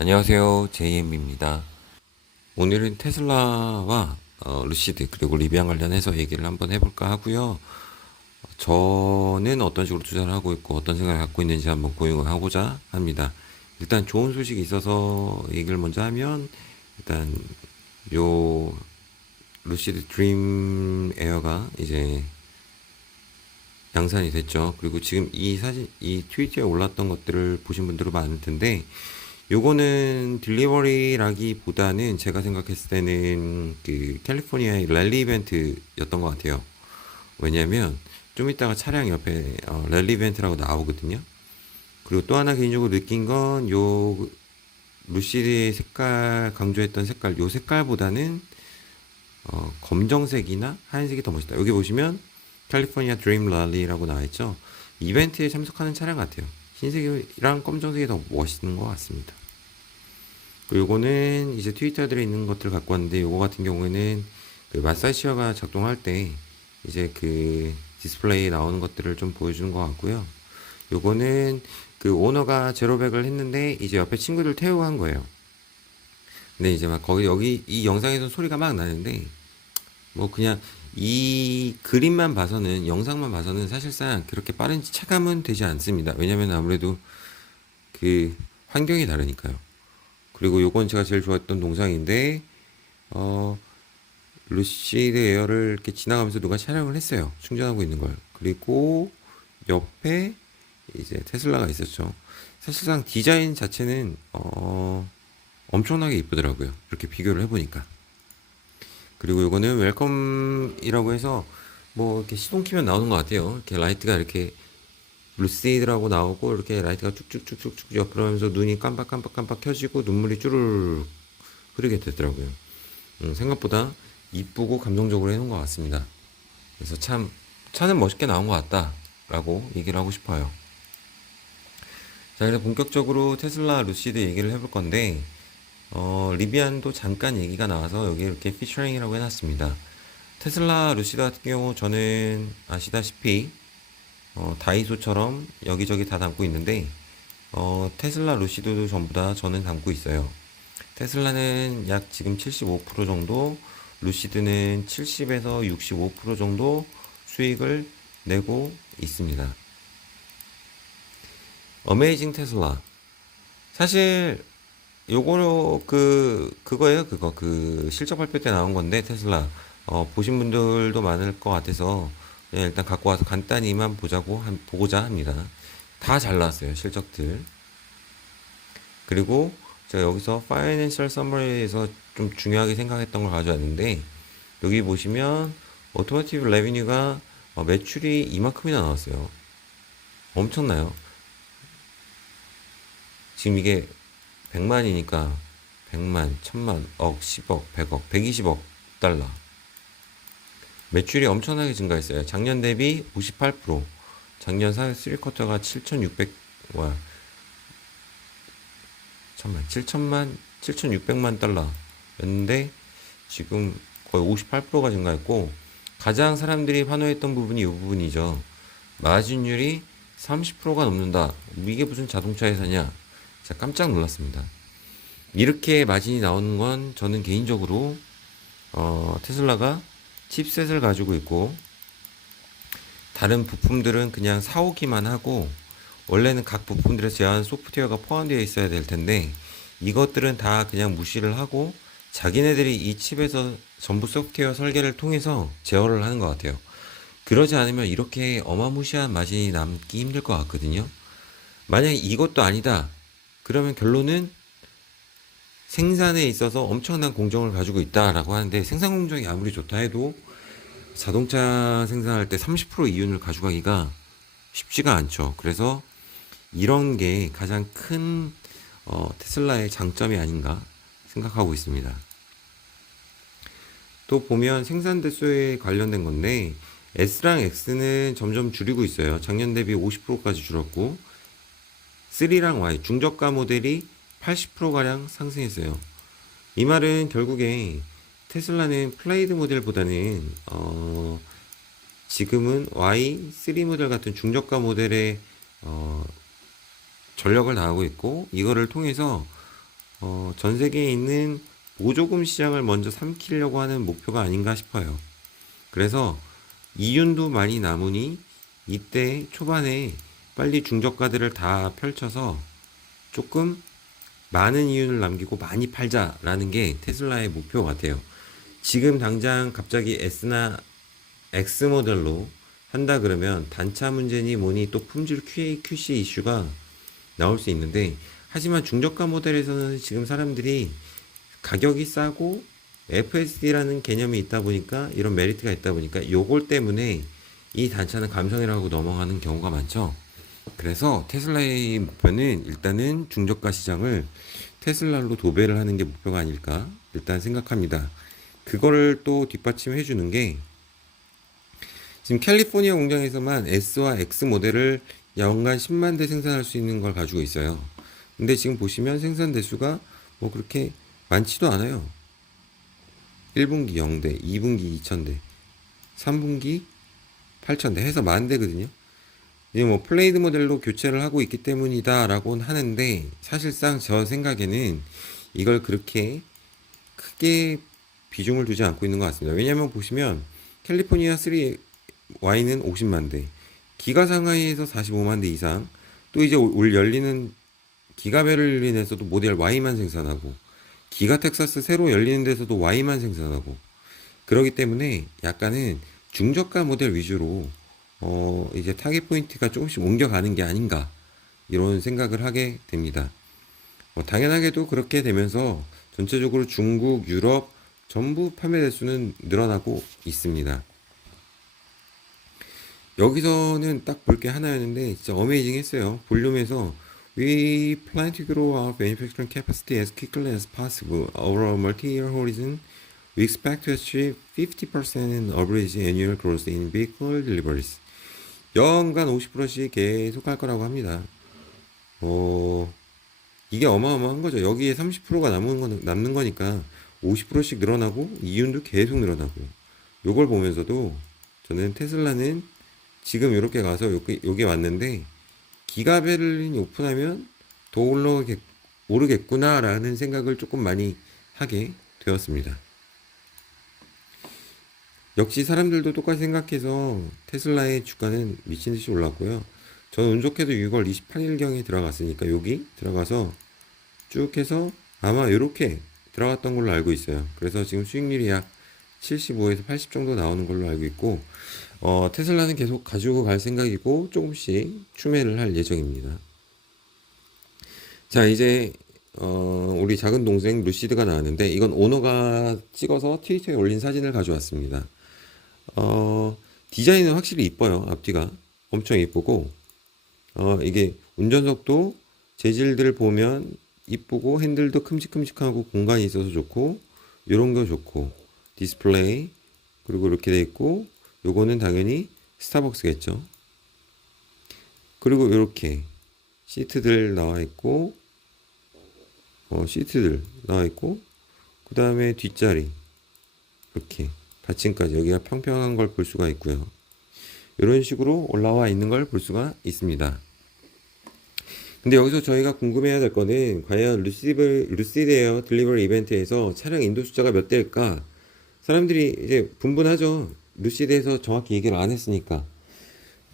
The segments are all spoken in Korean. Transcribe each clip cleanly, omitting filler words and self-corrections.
안녕하세요. JM입니다. 오늘은 테슬라와 루시드 그리고 리비안 관련해서 얘기를 한번 해볼까 하고요. 저는 어떤 식으로 투자를 하고 있고 어떤 생각을 갖고 있는지 한번 공유하고자 합니다. 일단 좋은 소식이 있어서 얘기를 먼저 하면 일단 요 루시드 드림 에어가 이제 양산이 됐죠. 그리고 지금 이 사진, 이 트위터에 올랐던 것들을 보신 분들은 많을 텐데 요거는 딜리버리라기보다는 제가 생각했을 때는 그 캘리포니아의 랠리 이벤트였던 것 같아요. 왜냐면 좀 이따가 차량 옆에 랠리 이벤트라고 나오거든요. 그리고 또 하나 개인적으로 느낀 건 요 루시드의 색깔 강조했던 색깔 요 색깔보다는 검정색이나 하얀색이 더 멋있다. 여기 보시면 캘리포니아 드림 랠리라고 나와 있죠. 이벤트에 참석하는 차량 같아요. 흰색이랑 검정색이 더 멋있는 것 같습니다. 그리고 요거는 이제 트위터들에 있는 것들 갖고 왔는데 요거 같은 경우에는 그 마사시어가 작동할 때 이제 그 디스플레이에 나오는 것들을 좀 보여주는 것 같고요. 요거는 그 오너가 제로백을 했는데 이제 옆에 친구들 태우고 한 거예요. 근데 이제 막 거기 여기 이 영상에서 소리가 막 나는데 뭐 그냥 이 그림만 봐서는 영상만 봐서는 사실상 그렇게 빠른 체감은 되지 않습니다. 왜냐면 아무래도 그 환경이 다르니까요. 그리고 요건 제가 제일 좋아했던 동상인데 어 루시드 에어를 이렇게 지나가면서 누가 촬영을 했어요. 충전하고 있는 걸. 그리고 옆에 이제 테슬라가 있었죠. 사실상 디자인 자체는 엄청나게 이쁘더라고요. 이렇게 비교를 해보니까. 그리고 요거는 웰컴이라고 해서 뭐 이렇게 시동 키면 나오는 것 같아요. 이렇게 라이트가 이렇게 루시드라고 나오고 이렇게 라이트가 쭉쭉쭉쭉쭉 옆으로면서 눈이 깜빡깜빡깜빡 켜지고 눈물이 쭈르르 흐르게 되더라고요. 생각보다 이쁘고 감동적으로 해놓은 것 같습니다. 그래서 참 차는 멋있게 나온 것 같다라고 얘기를 하고 싶어요. 자, 그래서 본격적으로 테슬라 루시드 얘기를 해볼 건데 리비안도 잠깐 얘기가 나와서 여기 이렇게 피처링이라고 해놨습니다. 테슬라 루시드 같은 경우 저는 아시다시피 다이소처럼 여기저기 다 담고 있는데 테슬라 루시드도 전부 다 저는 담고 있어요. 테슬라는 약 지금 75% 정도, 루시드는 70에서 65% 정도 수익을 내고 있습니다. 어메이징 테슬라. 사실 요거로 그거예요. 그 실적 발표 때 나온 건데 테슬라 보신 분들도 많을 것 같아서 그냥 일단 갖고 와서 간단히만 보고자 합니다. 다 잘 나왔어요, 실적들. 그리고 제가 여기서 파이낸셜 서머리에서 좀 중요하게 생각했던 걸 가져왔는데 여기 보시면 오토모티브 레비뉴가 매출이 이만큼이나 나왔어요. 엄청나요. 지금 이게 100만이니까 100만, 1000만, 억, 10억, 100억, 120억 달러. 매출이 엄청나게 증가했어요. 작년 대비 58%. 작년 3쿼터가 7,600, 와, 천만, 7천만, 7,600만 달러였는데 지금 거의 58%가 증가했고 가장 사람들이 환호했던 부분이 이 부분이죠. 마진율이 30%가 넘는다. 이게 무슨 자동차 회사냐? 진짜 깜짝 놀랐습니다. 이렇게 마진이 나오는 건 저는 개인적으로 테슬라가 칩셋을 가지고 있고 다른 부품들은 그냥 사오기만 하고 원래는 각 부품들에 제한 소프트웨어가 포함되어 있어야 될 텐데 이것들은 다 그냥 무시를 하고 자기네들이 이 칩에서 전부 소프트웨어 설계를 통해서 제어를 하는 것 같아요. 그러지 않으면 이렇게 어마무시한 마진이 남기 힘들 것 같거든요. 만약에 이것도 아니다. 그러면 결론은 생산에 있어서 엄청난 공정을 가지고 있다라고 하는데 생산 공정이 아무리 좋다 해도 자동차 생산할 때 30% 이윤을 가져가기가 쉽지가 않죠. 그래서 이런 게 가장 큰 테슬라의 장점이 아닌가 생각하고 있습니다. 또 보면 생산 대수에 관련된 건데 S랑 X는 점점 줄이고 있어요. 작년 대비 50%까지 줄었고 3랑 Y 중저가 모델이 80%가량 상승했어요. 이 말은 결국에 테슬라는 플레이드 모델보다는 지금은 Y3 모델 같은 중저가 모델에 전력을 다하고 있고 이거를 통해서 전 세계에 있는 보조금 시장을 먼저 삼키려고 하는 목표가 아닌가 싶어요. 그래서 이윤도 많이 남으니 이때 초반에 빨리 중저가들을 다 펼쳐서 조금 많은 이윤을 남기고 많이 팔자라는 게 테슬라의 목표 같아요. 지금 당장 갑자기 S나 X 모델로 한다 그러면 단차 문제니 뭐니 또 품질 QC 이슈가 나올 수 있는데, 하지만 중저가 모델에서는 지금 사람들이 가격이 싸고 FSD라는 개념이 있다 보니까, 이런 메리트가 있다 보니까 요걸 때문에 이 단차는 감성이라고 넘어가는 경우가 많죠. 그래서 테슬라의 목표는 일단은 중저가 시장을 테슬라로 도배를 하는 게 목표가 아닐까 일단 생각합니다. 그거를 또 뒷받침해 주는 게, 지금 캘리포니아 공장에서만 S와 X 모델을 연간 10만 대 생산할 수 있는 걸 가지고 있어요. 근데 지금 보시면 생산 대수가 뭐 그렇게 많지도 않아요. 1분기 0대, 2분기 2,000대, 3분기 8,000대 해서 10,000대거든요. 이제 뭐 플레이드 모델로 교체를 하고 있기 때문이다라고 하는데, 사실상 저 생각에는 이걸 그렇게 크게 비중을 두지 않고 있는 것 같습니다. 왜냐하면 보시면 캘리포니아 3Y는 50만 대, 기가 상하이에서 45만 대 이상, 또 이제 올 열리는 기가 베를린에서도 모델 Y만 생산하고, 기가 텍사스 새로 열리는 데서도 Y만 생산하고, 그러기 때문에 약간은 중저가 모델 위주로 이제 타겟 포인트가 조금씩 옮겨가는 게 아닌가 이런 생각을 하게 됩니다. 당연하게도 그렇게 되면서 전체적으로 중국, 유럽 전부 판매 대수는 늘어나고 있습니다. 여기서는 딱 볼 게 하나였는데 진짜 어메이징 했어요. 볼륨에서 We plan to grow our manufacturing capacity as quickly as possible. Over a multi-year horizon, we expect to achieve 50% in average annual growth in vehicle deliveries. 연간 50%씩 계속 할 거라고 합니다. 이게 어마어마한 거죠. 여기에 30%가 남는 거니까 50%씩 늘어나고 이윤도 계속 늘어나고, 요걸 보면서도 저는 테슬라는 지금 이렇게 가서 여기 왔는데 기가 베를린이 오픈하면 더 오르겠구나라는 생각을 조금 많이 하게 되었습니다. 역시 사람들도 똑같이 생각해서 테슬라의 주가는 미친 듯이 올랐고요. 저는 운 좋게도 6월 28일경에 들어갔으니까 여기 들어가서 쭉 해서 아마 이렇게 들어갔던 걸로 알고 있어요. 그래서 지금 수익률이 약 75에서 80 정도 나오는 걸로 알고 있고, 테슬라는 계속 가지고 갈 생각이고 조금씩 추매를 할 예정입니다. 자, 이제 우리 작은 동생 루시드가 나왔는데, 이건 오너가 찍어서 트위터에 올린 사진을 가져왔습니다. 디자인은 확실히 이뻐요. 앞뒤가 엄청 이쁘고, 이게 운전석도 재질들 보면 이쁘고, 핸들도 큼직큼직하고 공간이 있어서 좋고, 이런 거 좋고, 디스플레이 그리고 이렇게 돼 있고, 요거는 당연히 스타벅스겠죠. 그리고 이렇게 시트들 나와 있고, 그 다음에 뒷자리 이렇게 받침까지 여기가 평평한 걸 볼 수가 있고요. 이런 식으로 올라와 있는 걸 볼 수가 있습니다. 근데 여기서 저희가 궁금해야 될 거는, 과연 루시드 에어 딜리버리 이벤트에서 차량 인도 숫자가 몇 대일까? 사람들이 이제 분분하죠. 루시드에서 정확히 얘기를 안 했으니까.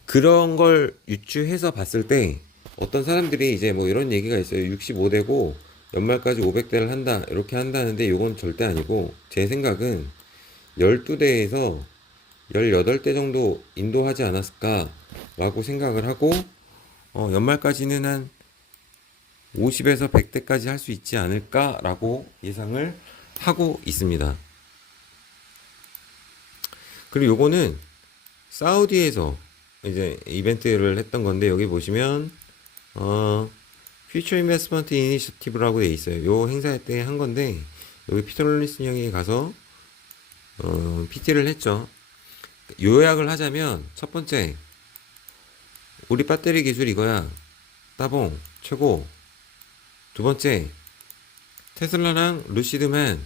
그런 걸 유추해서 봤을 때 어떤 사람들이 이제 뭐 이런 얘기가 있어요. 65대고 연말까지 500대를 한다, 이렇게 한다는데, 이건 절대 아니고, 제 생각은 12대에서 18대 정도 인도하지 않았을까 라고 생각을 하고, 연말까지는 한 50에서 100대까지 할 수 있지 않을까 라고 예상을 하고 있습니다. 그리고 요거는 사우디에서 이제 이벤트를 했던 건데, 여기 보시면 Future Investment Initiative라고 돼 있어요. 요 행사 때 한 건데, 여기 피터 롤린슨 형이 가서 PT를 했죠. 요약을 하자면, 첫 번째, 우리 배터리 기술 이거야, 따봉 최고. 두 번째, 테슬라랑 루시드만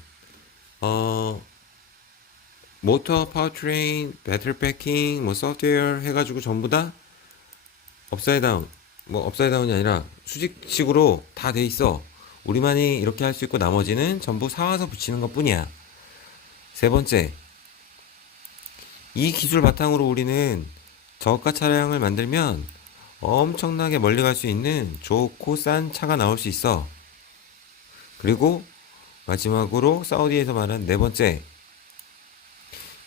모터, 파워트레인, 배터리 패킹, 뭐 소프트웨어 해가지고 전부 다 업사이드 다운, 뭐 업사이드 다운이 아니라 수직식으로 다 돼 있어. 우리만이 이렇게 할 수 있고 나머지는 전부 사와서 붙이는 것 뿐이야. 세 번째, 이 기술 바탕으로 우리는 저가 차량을 만들면 엄청나게 멀리 갈 수 있는 좋고 싼 차가 나올 수 있어. 그리고 마지막으로 사우디에서 말한 네 번째,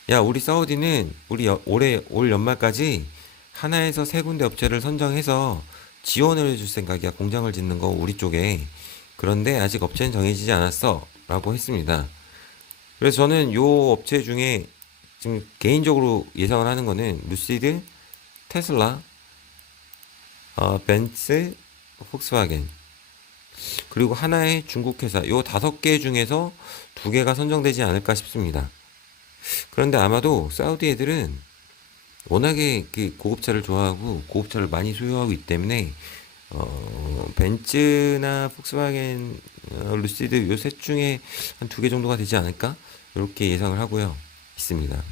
야, 우리 사우디는 올 연말까지 하나에서 세 군데 업체를 선정해서 지원을 해줄 생각이야. 공장을 짓는 거 우리 쪽에. 그런데 아직 업체는 정해지지 않았어. 라고 했습니다. 그래서 저는 요 업체 중에 지금 개인적으로 예상을 하는 거는 루시드, 테슬라, 벤츠, 폭스바겐, 그리고 하나의 중국 회사, 요 다섯 개 중에서 두 개가 선정되지 않을까 싶습니다. 그런데 아마도 사우디 애들은 워낙에 그 고급차를 좋아하고 고급차를 많이 소유하고 있기 때문에 벤츠나 폭스바겐, 루시드 요 셋 중에 한 두 개 정도가 되지 않을까? 이렇게 예상을 하고요. 있습니다.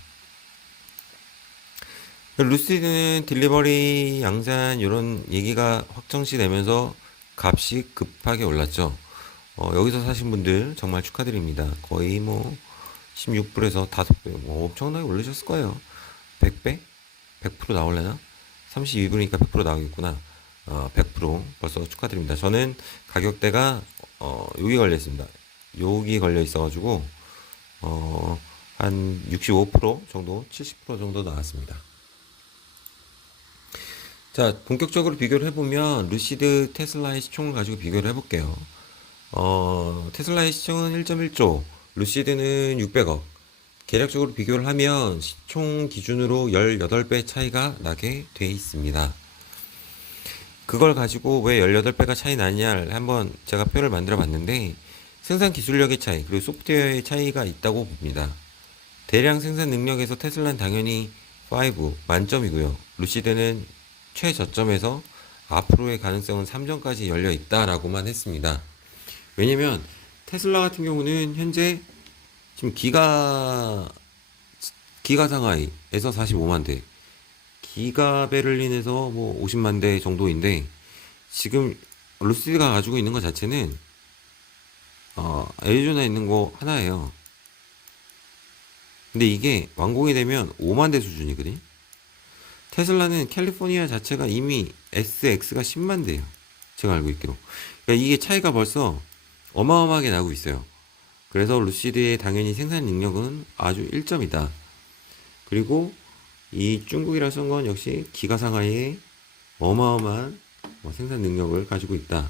루시드는 딜리버리 양산 이런 얘기가 확정시 되면서 값이 급하게 올랐죠. 여기서 사신 분들 정말 축하드립니다. 거의 뭐 16불에서 5배, 뭐 엄청나게 올리셨을 거예요. 100배? 100% 나올래나? 32불이니까 100% 나오겠구나. 100% 벌써 축하드립니다. 저는 가격대가 여기 걸려 있습니다. 여기 걸려 있어가지고 한 65% 정도, 70% 정도 나왔습니다. 자, 본격적으로 비교를 해보면 루시드 테슬라의 시총을 가지고 비교를 해볼게요. 테슬라의 시총은 1.1조, 루시드는 600억. 계략적으로 비교를 하면 시총 기준으로 18배 차이가 나게 돼 있습니다. 그걸 가지고 왜 18배가 차이 나냐를 한번 제가 표를 만들어 봤는데, 생산 기술력의 차이, 그리고 소프트웨어의 차이가 있다고 봅니다. 대량 생산 능력에서 테슬라는 당연히 5 만점이고요. 루시드는 최저점에서 앞으로의 가능성은 3점까지 열려 있다라고만 했습니다. 왜냐면 테슬라 같은 경우는 현재 지금 기가 상하이에서 45만 대, 기가 베를린에서 뭐 50만 대 정도인데, 지금 루시드가 가지고 있는 것 자체는 애리조나에 있는 거 하나예요. 근데 이게 완공이 되면 5만 대 수준이거든요. 테슬라는 캘리포니아 자체가 이미 SX가 10만 대예요. 제가 알고 있기로. 그러니까 이게 차이가 벌써 어마어마하게 나고 있어요. 그래서 루시드의 당연히 생산 능력은 아주 1점이다. 그리고 이 중국이라 쓴 건 역시 기가 상하이의 어마어마한 생산 능력을 가지고 있다.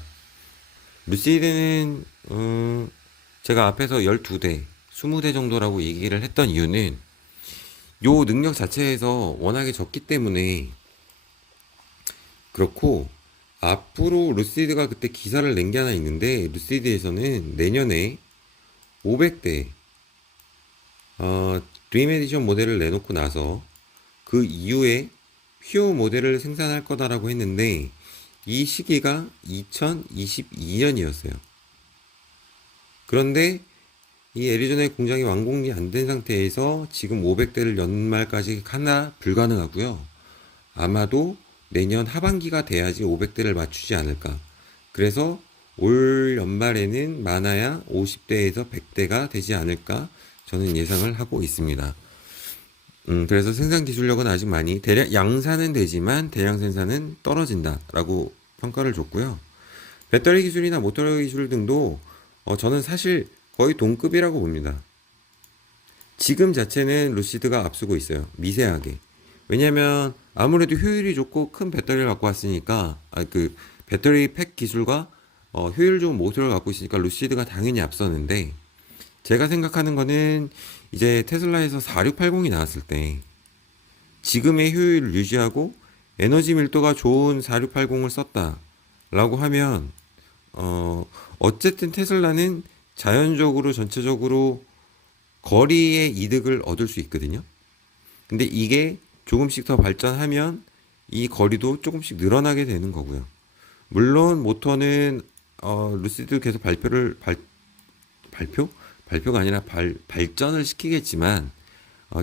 루시드는 제가 앞에서 12대, 20대 정도라고 얘기를 했던 이유는 요 능력 자체에서 워낙에 적기 때문에 그렇고, 앞으로 루시드가 그때 기사를 낸 게 하나 있는데, 루시드에서는 내년에 500대 드림 에디션 모델을 내놓고 나서 그 이후에 퓨어 모델을 생산할 거다라고 했는데, 이 시기가 2022년이었어요. 그런데 이 애리조나의 공장이 완공이 안 된 상태에서 지금 500대를 연말까지 하나 불가능하고요. 아마도 내년 하반기가 돼야지 500대를 맞추지 않을까. 그래서 올 연말에는 많아야 50대에서 100대가 되지 않을까 저는 예상을 하고 있습니다. 그래서 생산 기술력은 아직 많이 대량 양산은 되지만 대량 생산은 떨어진다라고 평가를 줬고요. 배터리 기술이나 모터 기술 등도 저는 사실 거의 동급이라고 봅니다. 지금 자체는 루시드가 앞서고 있어요. 미세하게. 왜냐면 아무래도 효율이 좋고 큰 배터리를 갖고 왔으니까, 그 배터리 팩 기술과 효율 좋은 모터를 갖고 있으니까 루시드가 당연히 앞서는데, 제가 생각하는 거는 이제 테슬라에서 4680이 나왔을 때 지금의 효율을 유지하고 에너지 밀도가 좋은 4680을 썼다라고 하면 어쨌든 테슬라는 자연적으로 전체적으로 거리의 이득을 얻을 수 있거든요. 근데 이게 조금씩 더 발전하면 이 거리도 조금씩 늘어나게 되는 거고요. 물론 모터는 루시드 계속 발표가 아니라 발전을 시키겠지만,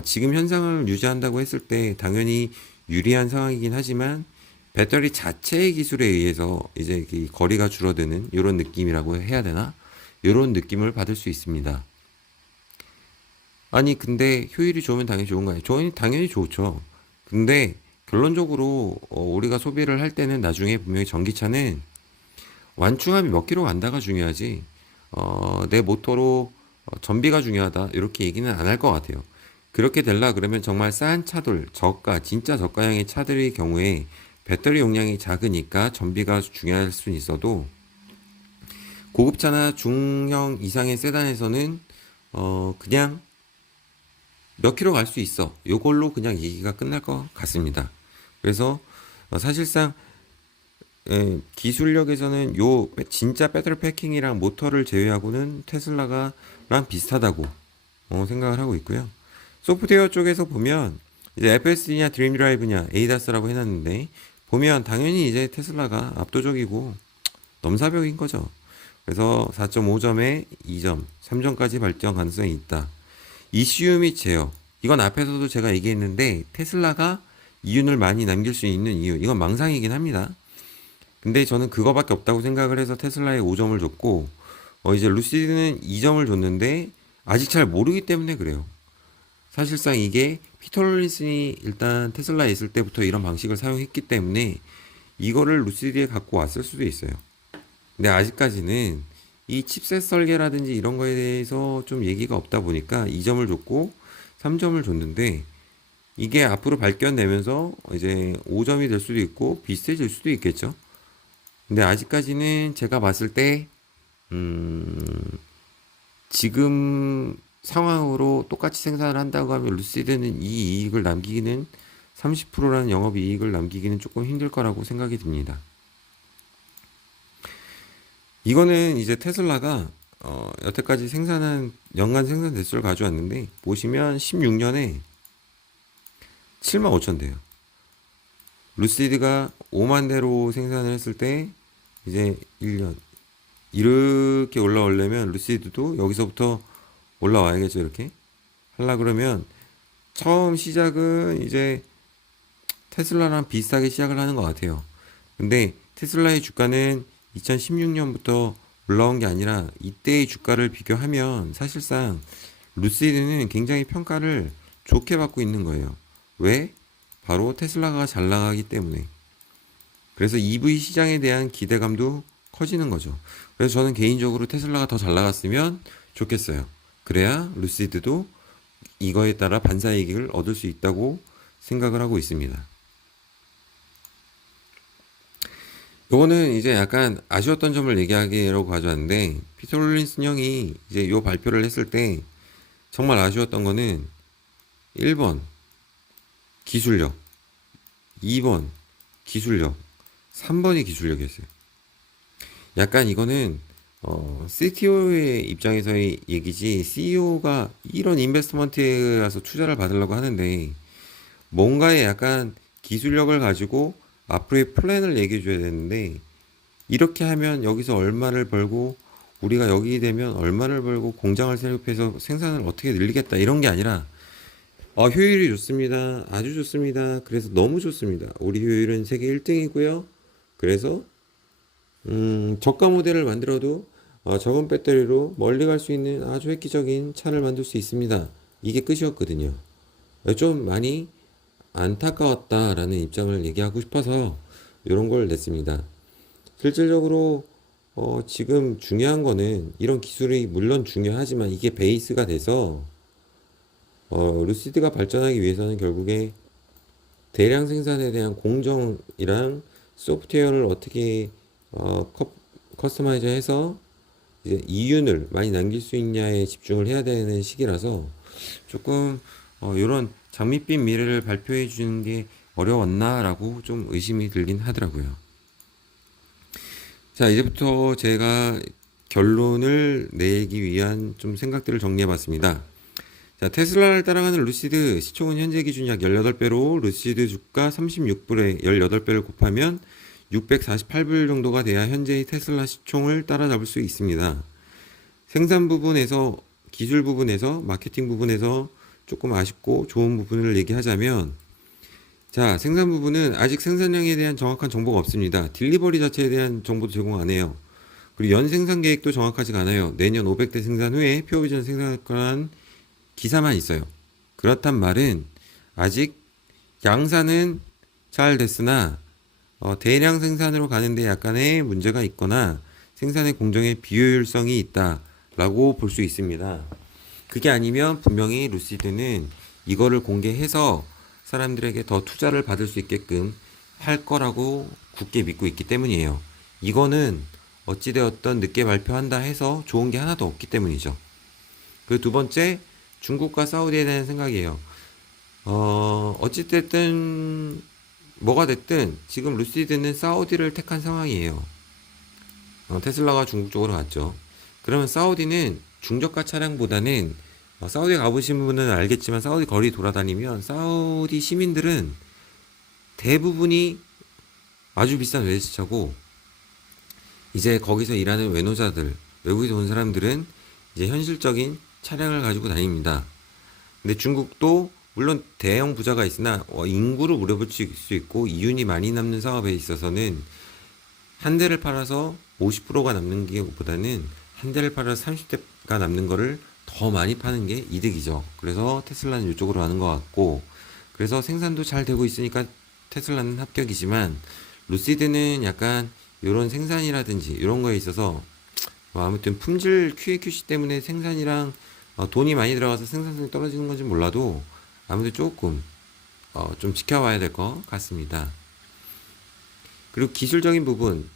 지금 현상을 유지한다고 했을 때 당연히 유리한 상황이긴 하지만 배터리 자체의 기술에 의해서 이제 이 거리가 줄어드는 이런 느낌이라고 해야 되나? 이런 느낌을 받을 수 있습니다. 아니, 근데 효율이 좋으면 당연히 좋은 거예요. 저는 당연히 좋죠. 근데 결론적으로 우리가 소비를 할 때는 나중에 분명히 전기차는 완충함이 몇 킬로 간다가 중요하지. 내 모터로 전비가 중요하다. 이렇게 얘기는 안 할 것 같아요. 그렇게 될라 그러면 정말 싼 차들, 저가, 진짜 저가형의 차들의 경우에 배터리 용량이 작으니까 전비가 중요할 수는 있어도 고급차나 중형 이상의 세단에서는 그냥 몇 킬로 갈 수 있어. 요걸로 그냥 얘기가 끝날 것 같습니다. 그래서 사실상 기술력에서는 요 진짜 배터리 패킹이랑 모터를 제외하고는 테슬라가랑 비슷하다고 생각을 하고 있고요. 소프트웨어 쪽에서 보면 이제 FSD냐 드림드라이브냐 ADAS라고 해놨는데 보면 당연히 이제 테슬라가 압도적이고 넘사벽인 거죠. 그래서 4.5점에 2점, 3점까지 발전 가능성이 있다. 이슈 및 제어. 이건 앞에서도 제가 얘기했는데 테슬라가 이윤을 많이 남길 수 있는 이유. 이건 망상이긴 합니다. 근데 저는 그거밖에 없다고 생각을 해서 테슬라에 5점을 줬고 이제 루시드는 2점을 줬는데 아직 잘 모르기 때문에 그래요. 사실상 이게 피터 롤린슨이 일단 테슬라에 있을 때부터 이런 방식을 사용했기 때문에 이거를 루시드에 갖고 왔을 수도 있어요. 근데 아직까지는 이 칩셋 설계라든지 이런 거에 대해서 좀 얘기가 없다 보니까 2점을 줬고 3점을 줬는데 이게 앞으로 발견되면서 이제 5점이 될 수도 있고 비슷해질 수도 있겠죠. 근데 아직까지는 제가 봤을 때 지금 상황으로 똑같이 생산을 한다고 하면 루시드는 이 이익을 남기기는 30%라는 영업이익을 남기기는 조금 힘들 거라고 생각이 듭니다. 이거는 이제 테슬라가 여태까지 생산한 연간 생산 대수를 가져왔는데 보시면 16년에 7만 5천 대요. 루시드가 5만 대로 생산을 했을 때 이제 1년 이렇게 올라오려면 루시드도 여기서부터 올라와야겠죠. 이렇게 하려 그러면 처음 시작은 이제 테슬라랑 비슷하게 시작을 하는 것 같아요. 근데 테슬라의 주가는 2016년부터 올라온 게 아니라 이때의 주가를 비교하면 사실상 루시드는 굉장히 평가를 좋게 받고 있는 거예요. 왜? 바로 테슬라가 잘 나가기 때문에. 그래서 EV 시장에 대한 기대감도 커지는 거죠. 그래서 저는 개인적으로 테슬라가 더 잘 나갔으면 좋겠어요. 그래야 루시드도 이거에 따라 반사이익을 얻을 수 있다고 생각을 하고 있습니다. 요거는 이제 약간 아쉬웠던 점을 얘기하기라고 가져왔는데 피터 롤린슨 형이 이제 요 발표를 했을 때 정말 아쉬웠던 거는 1번 기술력, 2번 기술력, 3번이 기술력이었어요. 약간 이거는 CTO의 입장에서의 얘기지 CEO가 이런 인베스트먼트에 가서 투자를 받으려고 하는데 뭔가에 약간 기술력을 가지고 앞으로의 플랜을 얘기해 줘야 되는데 이렇게 하면 여기서 얼마를 벌고 우리가 여기 되면 얼마를 벌고 공장을 설립해서 생산을 어떻게 늘리겠다 이런 게 아니라 효율이 좋습니다. 아주 좋습니다. 그래서 너무 좋습니다. 우리 효율은 세계 1등이고요. 그래서 저가 모델을 만들어도 적은 배터리로 멀리 갈 수 있는 아주 획기적인 차를 만들 수 있습니다. 이게 끝이었거든요. 좀 많이 안타까웠다라는 입장을 얘기하고 싶어서 이런 걸 냈습니다. 실질적으로 지금 중요한 거는 이런 기술이 물론 중요하지만 이게 베이스가 돼서 루시드가 발전하기 위해서는 결국에 대량 생산에 대한 공정이랑 소프트웨어를 어떻게 커스터마이저 해서 이제 이윤을 많이 남길 수 있냐에 집중을 해야 되는 시기라서 조금 이런 장밋빛 미래를 발표해 주는 게 어려웠나라고 좀 의심이 들긴 하더라고요. 자, 이제부터 제가 결론을 내기 위한 좀 생각들을 정리해 봤습니다. 자, 테슬라를 따라가는 루시드 시총은 현재 기준 약 18배로 루시드 주가 36불에 18배를 곱하면 648불 정도가 돼야 현재의 테슬라 시총을 따라잡을 수 있습니다. 생산 부분에서 기술 부분에서 마케팅 부분에서 조금 아쉽고 좋은 부분을 얘기하자면 자, 생산 부분은 아직 생산량에 대한 정확한 정보가 없습니다. 딜리버리 자체에 대한 정보도 제공 안 해요. 그리고 연 생산 계획도 정확하지가 않아요. 내년 500대 생산 후에 퓨어비전 생산할 거란 기사만 있어요. 그렇단 말은 아직 양산은 잘 됐으나 대량 생산으로 가는데 약간의 문제가 있거나 생산의 공정의 비효율성이 있다라고 볼 수 있습니다. 그게 아니면 분명히 루시드는 이거를 공개해서 사람들에게 더 투자를 받을 수 있게끔 할 거라고 굳게 믿고 있기 때문이에요. 이거는 어찌되었던 늦게 발표한다 해서 좋은 게 하나도 없기 때문이죠. 그 두 번째, 중국과 사우디에 대한 생각이에요. 어찌됐든 뭐가 됐든 지금 루시드는 사우디를 택한 상황이에요. 테슬라가 중국 쪽으로 갔죠. 그러면 사우디는 중저가 차량보다는 사우디 가보신 분은 알겠지만 사우디 거리 돌아다니면 사우디 시민들은 대부분이 아주 비싼 외제차고 이제 거기서 일하는 외노자들, 외국에서 온 사람들은 이제 현실적인 차량을 가지고 다닙니다. 근데 중국도 물론 대형 부자가 있으나 인구를 물어붙일 수 있고 이윤이 많이 남는 사업에 있어서는 한 대를 팔아서 50%가 남는 게보다는 한 대를 팔아서 30대가 남는 거를 더 많이 파는 게 이득이죠. 그래서 테슬라는 이쪽으로 가는 것 같고, 그래서 생산도 잘 되고 있으니까 테슬라는 합격이지만 루시드는 약간 이런 생산이라든지 이런 거에 있어서 아무튼 품질 QAQC 때문에 생산이랑 돈이 많이 들어가서 생산성이 떨어지는 건지 몰라도 아무튼 조금 좀 지켜봐야 될 것 같습니다. 그리고 기술적인 부분,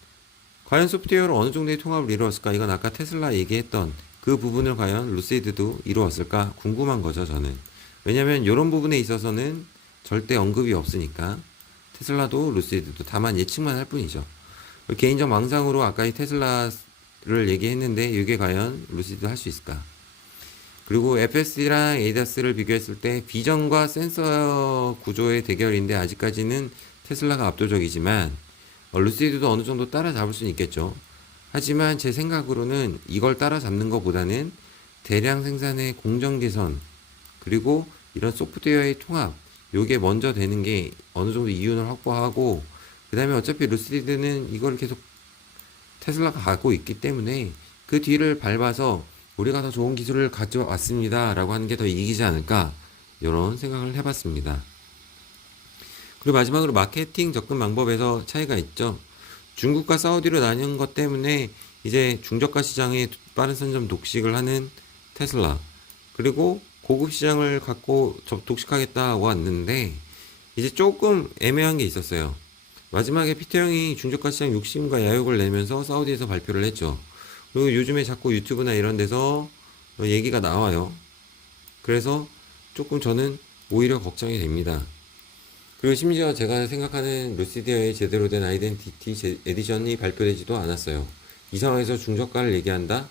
과연 소프트웨어로 어느 정도의 통합을 이루었을까? 이건 아까 테슬라 얘기했던 그 부분을 과연 루시드도 이루었을까? 궁금한 거죠, 저는. 왜냐면 이런 부분에 있어서는 절대 언급이 없으니까 테슬라도 루시드도 다만 예측만 할 뿐이죠. 개인적 망상으로 아까 이 테슬라를 얘기했는데 이게 과연 루시드 할 수 있을까? 그리고 FSD랑 ADAS를 비교했을 때 비전과 센서 구조의 대결인데 아직까지는 테슬라가 압도적이지만 루시드도 어느 정도 따라잡을 수는 있겠죠. 하지만 제 생각으로는 이걸 따라잡는 것보다는 대량 생산의 공정 개선 그리고 이런 소프트웨어의 통합 요게 먼저 되는 게 어느 정도 이윤을 확보하고 그 다음에 어차피 루시드는 이걸 계속 테슬라가 갖고 있기 때문에 그 뒤를 밟아서 우리가 더 좋은 기술을 가져왔습니다 라고 하는 게 더 이기지 않을까 이런 생각을 해봤습니다. 그리고 마지막으로 마케팅 접근 방법에서 차이가 있죠. 중국과 사우디로 나뉜 것 때문에 이제 중저가 시장에 빠른 선점 독식을 하는 테슬라 그리고 고급 시장을 갖고 독식하겠다고 왔는데 이제 조금 애매한 게 있었어요. 마지막에 피터 형이 중저가 시장 욕심과 야욕을 내면서 사우디에서 발표를 했죠. 그리고 요즘에 자꾸 유튜브나 이런 데서 얘기가 나와요. 그래서 조금 저는 오히려 걱정이 됩니다. 그리고 심지어 제가 생각하는 루시드의 제대로 된 아이덴티티 에디션이 발표되지도 않았어요. 이 상황에서 중저가를 얘기한다?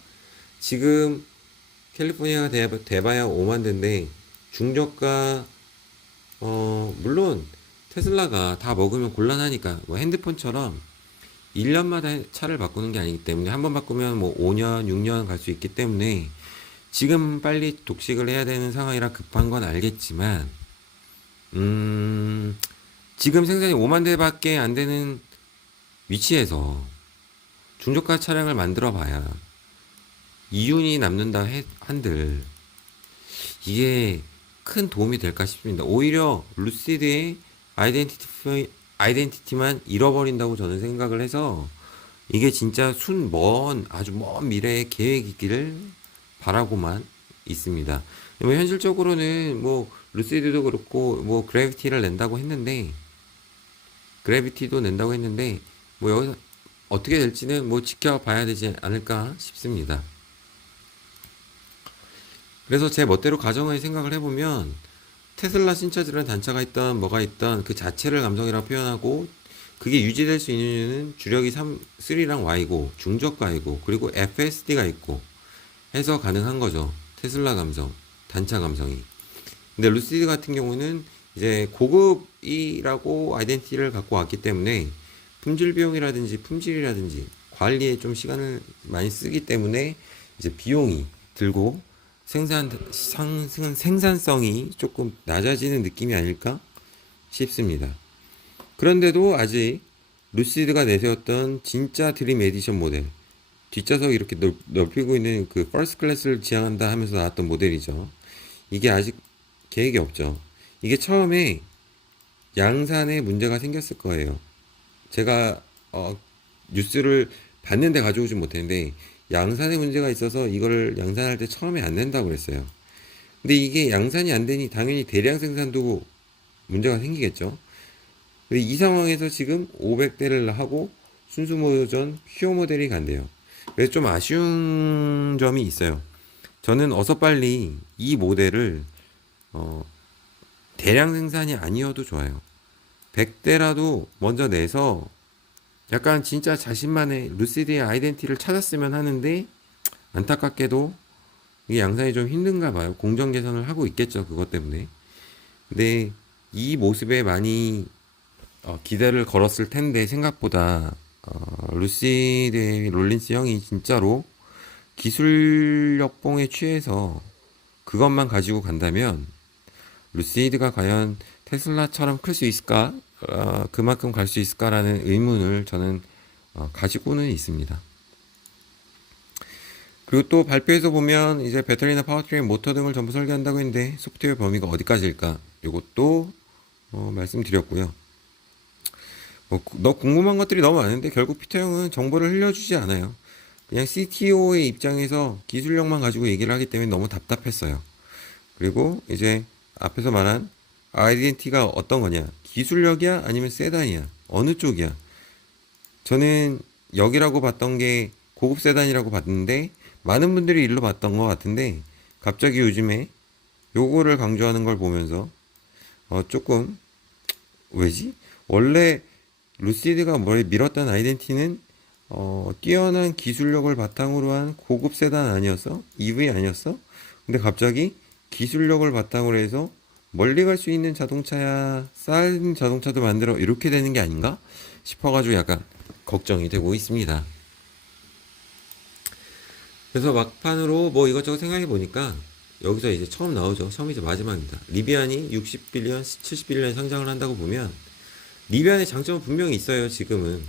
지금 캘리포니아가 돼봐야 5만 대인데 중저가 물론 테슬라가 다 먹으면 곤란하니까 뭐 핸드폰처럼 1년마다 차를 바꾸는 게 아니기 때문에 한 번 바꾸면 뭐 5년, 6년 갈 수 있기 때문에 지금 빨리 독식을 해야 되는 상황이라 급한 건 알겠지만 지금 생산이 5만 대밖에 안 되는 위치에서 중저가 차량을 만들어 봐야 이윤이 남는다 한들 이게 큰 도움이 될까 싶습니다. 오히려 루시드의 아이덴티티만 잃어버린다고 저는 생각을 해서 이게 진짜 아주 먼 미래의 계획이기를 바라고만 있습니다. 뭐 현실적으로는 뭐 루시드도 그렇고 뭐 그래비티도 낸다고 했는데 뭐 여기서 어떻게 될지는 뭐 지켜봐야 되지 않을까 싶습니다. 그래서 제 멋대로 가정의 생각을 해보면 테슬라 신차들은 단차가 있던 뭐가 있던 그 자체를 감성이라고 표현하고 그게 유지될 수 있는 이유는 주력이 3랑 Y고 중저가이고 그리고 FSD가 있고 해서 가능한 거죠. 테슬라 감성, 단차 감성이. 근데 루시드 같은 경우는 이제 고급이라고 아이덴티티를 갖고 왔기 때문에 품질 비용이라든지 품질이라든지 관리에 좀 시간을 많이 쓰기 때문에 이제 비용이 들고 생산성이 조금 낮아지는 느낌이 아닐까? 싶습니다. 그런데도 아직 루시드가 내세웠던 진짜 드림 에디션 모델, 뒷좌석 이렇게 넓히고 있는 그 퍼스트 클래스를 지향한다 하면서 나왔던 모델이죠. 이게 아직 계획이 없죠. 이게 처음에 양산에 문제가 생겼을 거예요. 제가 뉴스를 봤는데 가져오진 못했는데 양산에 문제가 있어서 이거를 양산할 때 처음에 안 된다고 그랬어요. 근데 이게 양산이 안 되니 당연히 대량 생산도 문제가 생기겠죠. 근데 이 상황에서 지금 500대를 하고 순수 모전 퓨어 모델이 간대요. 그래서 좀 아쉬운 점이 있어요. 저는 어서 빨리 이 모델을 대량 생산이 아니어도 좋아요. 100대라도 먼저 내서 약간 진짜 자신만의 루시드의 아이덴티티를 찾았으면 하는데 안타깝게도 이게 양산이 좀 힘든가 봐요. 공정 개선을 하고 있겠죠. 그것 때문에. 근데 이 모습에 많이 기대를 걸었을 텐데 생각보다 루시드의 롤린스 형이 진짜로 기술력 뽕에 취해서 그것만 가지고 간다면 루시드가 과연 테슬라처럼 클 수 있을까? 그만큼 갈 수 있을까라는 의문을 저는 가지고는 있습니다. 그리고 또 발표에서 보면 이제 배터리나 파워트레인, 모터 등을 전부 설계한다고 했는데 소프트웨어 범위가 어디까지일까? 이것도 말씀드렸고요. 너 궁금한 것들이 너무 많은데 결국 피터 형은 정보를 흘려주지 않아요. 그냥 CTO의 입장에서 기술력만 가지고 얘기를 하기 때문에 너무 답답했어요. 그리고 이제 앞에서 말한 아이덴티티가 어떤 거냐? 기술력이야? 아니면 세단이야? 어느 쪽이야? 저는 여기라고 봤던 게 고급 세단이라고 봤는데 많은 분들이 일로 봤던 것 같은데 갑자기 요즘에 요거를 강조하는 걸 보면서 조금 왜지? 원래 루시드가 뭘 밀었던 아이덴티티는 뛰어난 기술력을 바탕으로 한 고급 세단 아니었어? EV 아니었어? 근데 갑자기 기술력을 바탕으로 해서 멀리 갈 수 있는 자동차야, 싼 자동차도 만들어 이렇게 되는 게 아닌가 싶어가지고 약간 걱정이 되고 있습니다. 그래서 막판으로 뭐 이것저것 생각해 보니까 여기서 이제 처음 나오죠. 처음이자 마지막입니다. 리비안이 60빌리언, 70빌리언 상장을 한다고 보면 리비안의 장점은 분명히 있어요. 지금은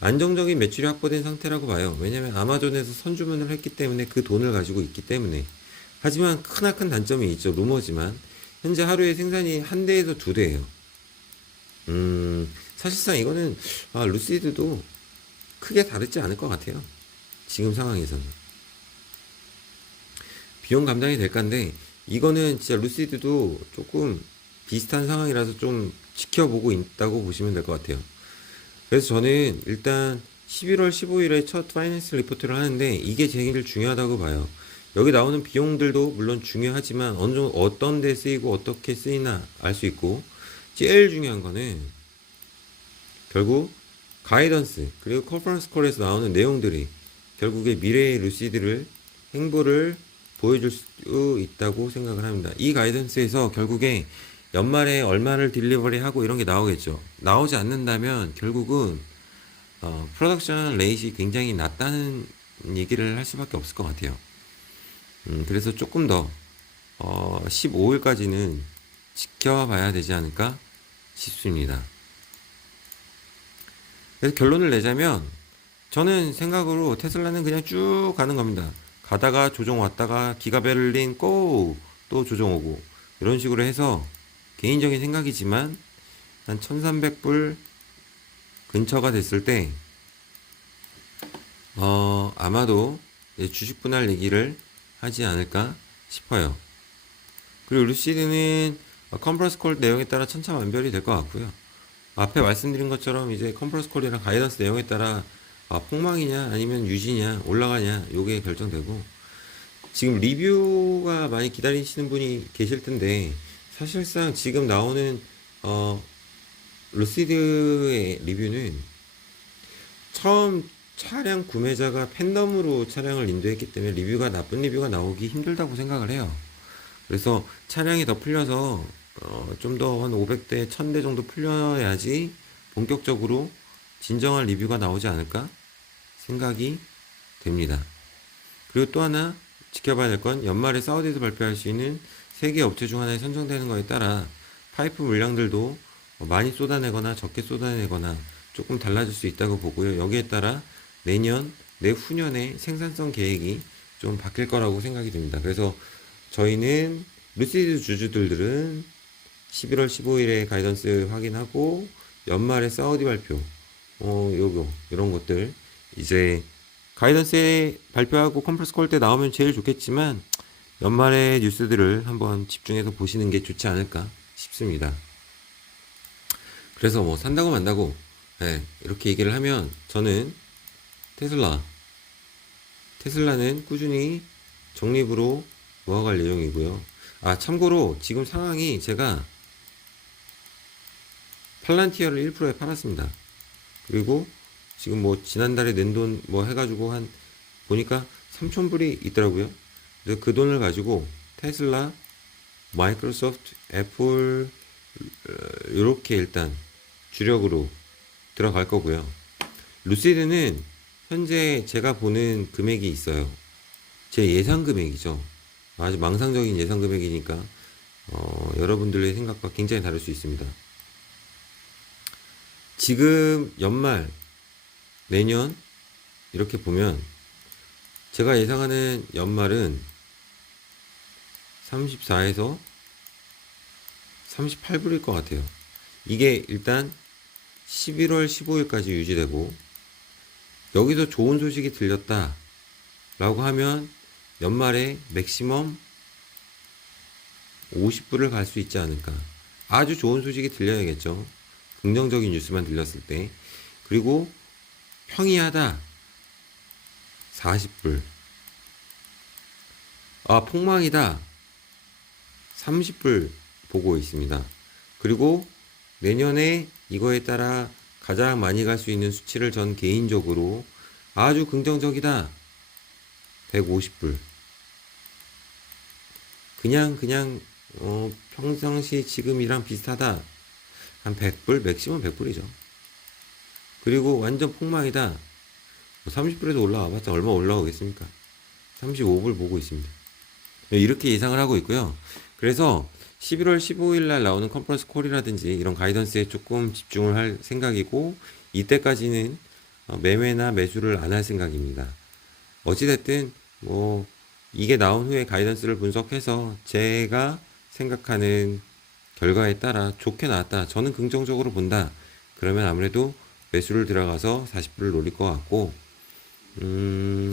안정적인 매출이 확보된 상태라고 봐요. 왜냐면 아마존에서 선주문을 했기 때문에 그 돈을 가지고 있기 때문에. 하지만 크나큰 단점이 있죠. 루머지만 현재 하루에 생산이 한 대에서 두 대예요. 사실상 이거는 루시드도 크게 다르지 않을 것 같아요. 지금 상황에서는 비용 감당이 될까인데 이거는 진짜 루시드도 조금 비슷한 상황이라서 좀 지켜보고 있다고 보시면 될 것 같아요. 그래서 저는 일단 11월 15일에 첫 파이낸스 리포트를 하는데 이게 제일 중요하다고 봐요. 여기 나오는 비용들도 물론 중요하지만 어느 정도 어떤 데 쓰이고 어떻게 쓰이나 알 수 있고 제일 중요한 거는 결국 가이던스 그리고 컨퍼런스 콜에서 나오는 내용들이 결국에 미래의 루시드를 행보를 보여줄 수 있다고 생각을 합니다. 이 가이던스에서 결국에 연말에 얼마를 딜리버리 하고 이런 게 나오겠죠. 나오지 않는다면 결국은 프로덕션 레이트이 굉장히 낮다는 얘기를 할 수밖에 없을 것 같아요. 그래서 조금 더 15일까지는 지켜봐야 되지 않을까 싶습니다. 그래서 결론을 내자면 저는 생각으로 테슬라는 그냥 쭉 가는 겁니다. 가다가 조정 왔다가 기가베를린 고! 또 조정 오고 이런 식으로 해서 개인적인 생각이지만 한 1300불 근처가 됐을 때 아마도 주식 분할 얘기를 하지 않을까 싶어요. 그리고 루시드는 컨퍼런스 콜 내용에 따라 천차만별이 될 것 같고요. 앞에 말씀드린 것처럼 이제 컨퍼런스 콜이랑 가이던스 내용에 따라 폭망이냐 아니면 유지냐 올라가냐 요게 결정되고 지금 리뷰가 많이 기다리시는 분이 계실 텐데 사실상 지금 나오는 루시드의 리뷰는 처음 차량 구매자가 팬덤으로 차량을 인도했기 때문에 리뷰가 나쁜 리뷰가 나오기 힘들다고 생각을 해요. 그래서 차량이 더 풀려서 좀 더 한 500대, 1000대 정도 풀려야지 본격적으로 진정한 리뷰가 나오지 않을까 생각이 됩니다. 그리고 또 하나 지켜봐야 될 건 연말에 사우디에서 발표할 수 있는 세계 업체 중 하나에 선정되는 것에 따라 파이프 물량들도 많이 쏟아내거나 적게 쏟아내거나 조금 달라질 수 있다고 보고요. 여기에 따라 내년, 내후년에 생산성 계획이 좀 바뀔 거라고 생각이 듭니다. 그래서 저희는 루시드 주주들은 11월 15일에 가이던스 확인하고 연말에 사우디 발표, 요거 이런 것들 이제 가이던스에 발표하고 컨퍼런스 콜 때 나오면 제일 좋겠지만 연말에 뉴스들을 한번 집중해서 보시는 게 좋지 않을까 싶습니다. 그래서 뭐 산다고 만다고 이렇게 얘기를 하면 저는 테슬라는 꾸준히 적립으로 모아갈 예정이고요. 참고로 지금 상황이 제가 팔란티어를 1%에 팔았습니다. 그리고 지금 뭐 지난달에 낸 돈 뭐 해가지고 한 보니까 3,000불이 있더라고요. 그래서 그 돈을 가지고 테슬라, 마이크로소프트, 애플 이렇게 일단 주력으로 들어갈 거고요. 루시드는 현재 제가 보는 금액이 있어요. 제 예상 금액이죠. 아주 망상적인 예상 금액이니까 여러분들의 생각과 굉장히 다를 수 있습니다. 지금 연말, 내년 이렇게 보면 제가 예상하는 연말은 34에서 38불일 것 같아요. 이게 일단 11월 15일까지 유지되고 여기서 좋은 소식이 들렸다 라고 하면 연말에 맥시멈 50불을 갈 수 있지 않을까. 아주 좋은 소식이 들려야겠죠. 긍정적인 뉴스만 들렸을 때. 그리고 평이하다 40불. 폭망이다 30불 보고 있습니다. 그리고 내년에 이거에 따라 가장 많이 갈 수 있는 수치를 전 개인적으로 아주 긍정적이다 150불. 그냥 평상시 지금이랑 비슷하다 한 100불, 맥시멈 100불이죠. 그리고 완전 폭망이다 30불에서 올라와봤자 얼마 올라오겠습니까? 35불 보고 있습니다. 이렇게 예상을 하고 있고요. 그래서 11월 15일 날 나오는 컨퍼런스 콜이라든지 이런 가이던스에 조금 집중을 할 생각이고 이때까지는 매매나 매수를 안 할 생각입니다. 어찌됐든 뭐 이게 나온 후에 가이던스를 분석해서 제가 생각하는 결과에 따라 좋게 나왔다. 저는 긍정적으로 본다. 그러면 아무래도 매수를 들어가서 40불을 노릴 것 같고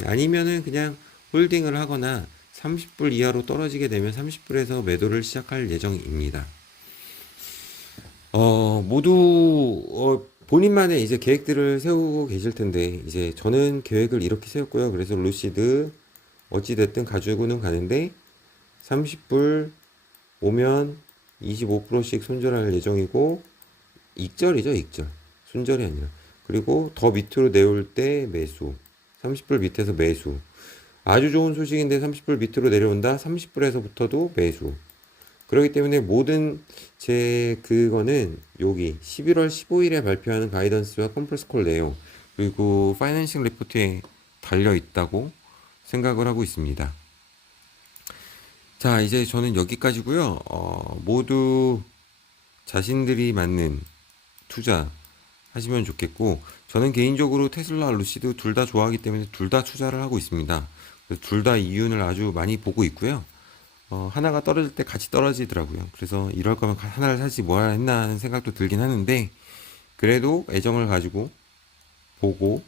아니면은 그냥 홀딩을 하거나 30불 이하로 떨어지게 되면 30불에서 매도를 시작할 예정입니다. 모두 본인만의 이제 계획들을 세우고 계실 텐데 이제 저는 계획을 이렇게 세웠고요. 그래서 루시드 어찌됐든 가지고는 가는데 30불 오면 25%씩 손절할 예정이고 익절이죠, 익절. 손절이 아니라. 그리고 더 밑으로 내올 때 매수. 30불 밑에서 매수. 아주 좋은 소식인데 30불 밑으로 내려온다. 30불에서부터도 매수. 그렇기 때문에 모든 제 그거는 여기 11월 15일에 발표하는 가이던스와 컨퍼런스 콜 내용 그리고 파이낸셜 리포트에 달려 있다고 생각을 하고 있습니다. 자, 이제 저는 여기까지고요. 모두 자신들이 맞는 투자 하시면 좋겠고 저는 개인적으로 테슬라, 루시드 둘 다 좋아하기 때문에 둘 다 투자를 하고 있습니다. 둘 다 이윤을 아주 많이 보고 있고요. 하나가 떨어질 때 같이 떨어지더라고요. 그래서 이럴 거면 하나를 사지 뭐야 했나 하는 생각도 들긴 하는데 그래도 애정을 가지고 보고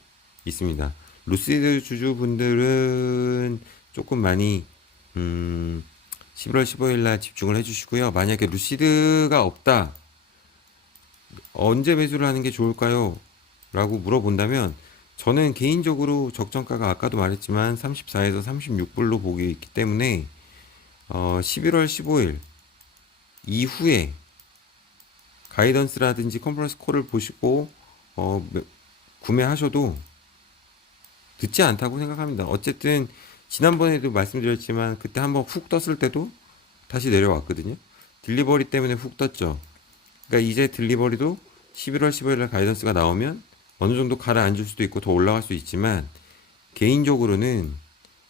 있습니다. 루시드 주주분들은 조금 많이 11월 15일 날 집중을 해주시고요. 만약에 루시드가 없다 언제 매수를 하는 게 좋을까요? 라고 물어본다면 저는 개인적으로 적정가가 아까도 말했지만 34에서 36불로 보고 있기 때문에 11월 15일 이후에 가이던스라든지 컨퍼런스 콜을 보시고 구매하셔도 늦지 않다고 생각합니다. 어쨌든 지난번에도 말씀드렸지만 그때 한번 훅 떴을 때도 다시 내려왔거든요. 딜리버리 때문에 훅 떴죠. 그러니까 이제 딜리버리도 11월 15일 날 가이던스가 나오면 어느 정도 가라앉을 수도 있고 더 올라갈 수 있지만 개인적으로는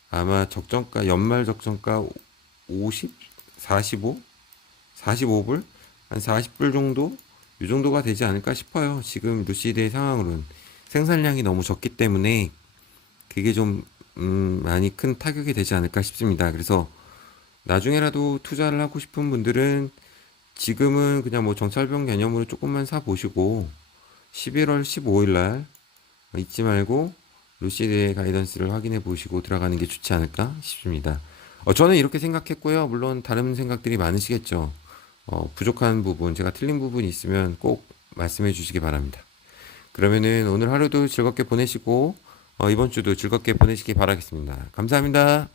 아마 적정가 연말 적정가 50, 45, 45불 한 40불 정도 이 정도가 되지 않을까 싶어요. 지금 루시드의 상황으로는 생산량이 너무 적기 때문에 그게 좀 많이 큰 타격이 되지 않을까 싶습니다. 그래서 나중에라도 투자를 하고 싶은 분들은 지금은 그냥 뭐 정찰병 개념으로 조금만 사 보시고 11월 15일 날 잊지 말고 루시드의 가이던스를 확인해 보시고 들어가는 게 좋지 않을까 싶습니다. 저는 이렇게 생각했고요. 물론 다른 생각들이 많으시겠죠. 부족한 부분, 제가 틀린 부분이 있으면 꼭 말씀해 주시기 바랍니다. 그러면은 오늘 하루도 즐겁게 보내시고, 이번 주도 즐겁게 보내시기 바라겠습니다. 감사합니다.